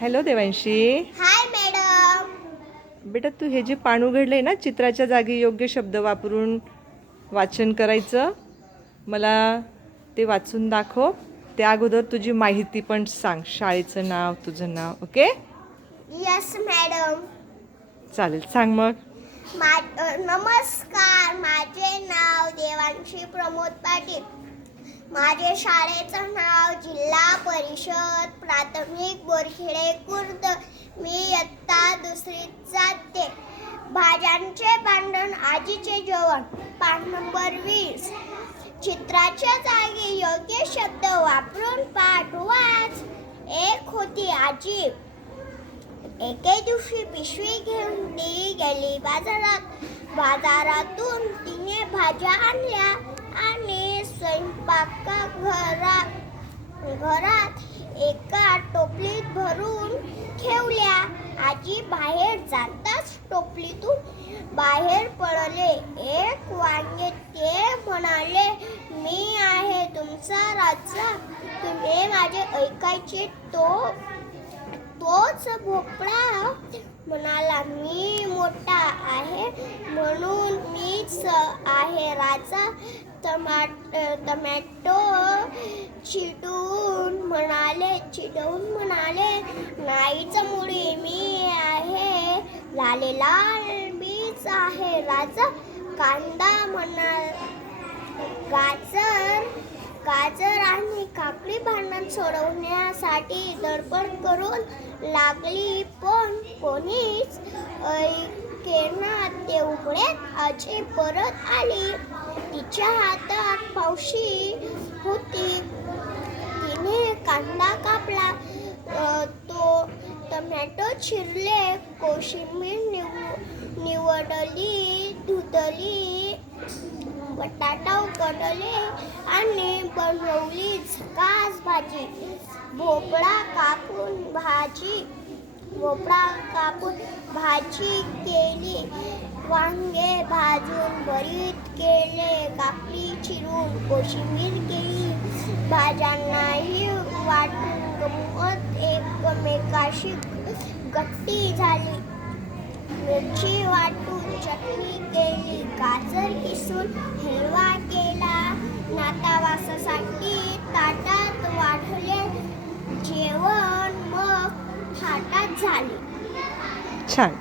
Hello Devanshi. हाय madam. बेटा तू हे जे पान उघडले ना, चित्राच्या जागी योग्य शब्द वापरून वाचन करायचं. मला ते वाचून दाखव. त्या अगोदर तुझी माहिती पण सांग, शाळेचं नाव, तुझं नाव. ओके? Yes madam. चालेल, सांग मग. नमस्कार, माझे नाव देवांशी प्रमोद पाटील. माझे शाळेचं नाव जिल्हा परिषद प्राथमिक बोरखेडे खुर्द. मी इयत्ता दुसरीत जाते. भाज्यांचे भांडण आजीचे जेवण. पान नंबर 20. चित्राच्या जागी योग्य शब्द वापरून पाठ वाच. एक होती आजी. एके दिवशी पिशवी घेऊन ती गेली बाजारात. बाजारातून तिने भाज्या आणल्या आणि घरात एका टोपलीत भरून ठेवल्या. आजी बाहेर जाताच टोपलीतून बाहेर पडले एक वांगे. ते म्हणाले, मी आहे तुमचा राजा, तुम्ही माझे ऐकायचे. तोच भोपळा म्हणाला, मी मोठा आहे म्हणून मीच आहे राजा. टोमॅटो चिडवून म्हणाले, नाहीच मुळी, मी आहे लाल मीच आहे राजा. कांदा गाजर आणि काकडी भांडण सोडवण्यासाठी धडपड करून लागली, पण कोणीच ऐकेना. तेवढे आजी परत आली. तिच्या हातात पावशी होती. तिने कांदा कापला, टोमॅटो चिरले, कोशिंबीर निवडली, धुतली, बटाटा उकडले आणि बनवली झकास भाजी. भोपळा कापून भाजी केली, वांगे भाजून भरीत केले, काकडी चिरून कोशिंबीर केली. भाज्यांनाही वाटून गंमत एकमेकाशी गट्टी झाली. मिरची वाटून चटणी केली, गाजर किसून हलवा केला. नातावासासाठी ताटात वाढले जेवण, मग थाटात झाले. छान.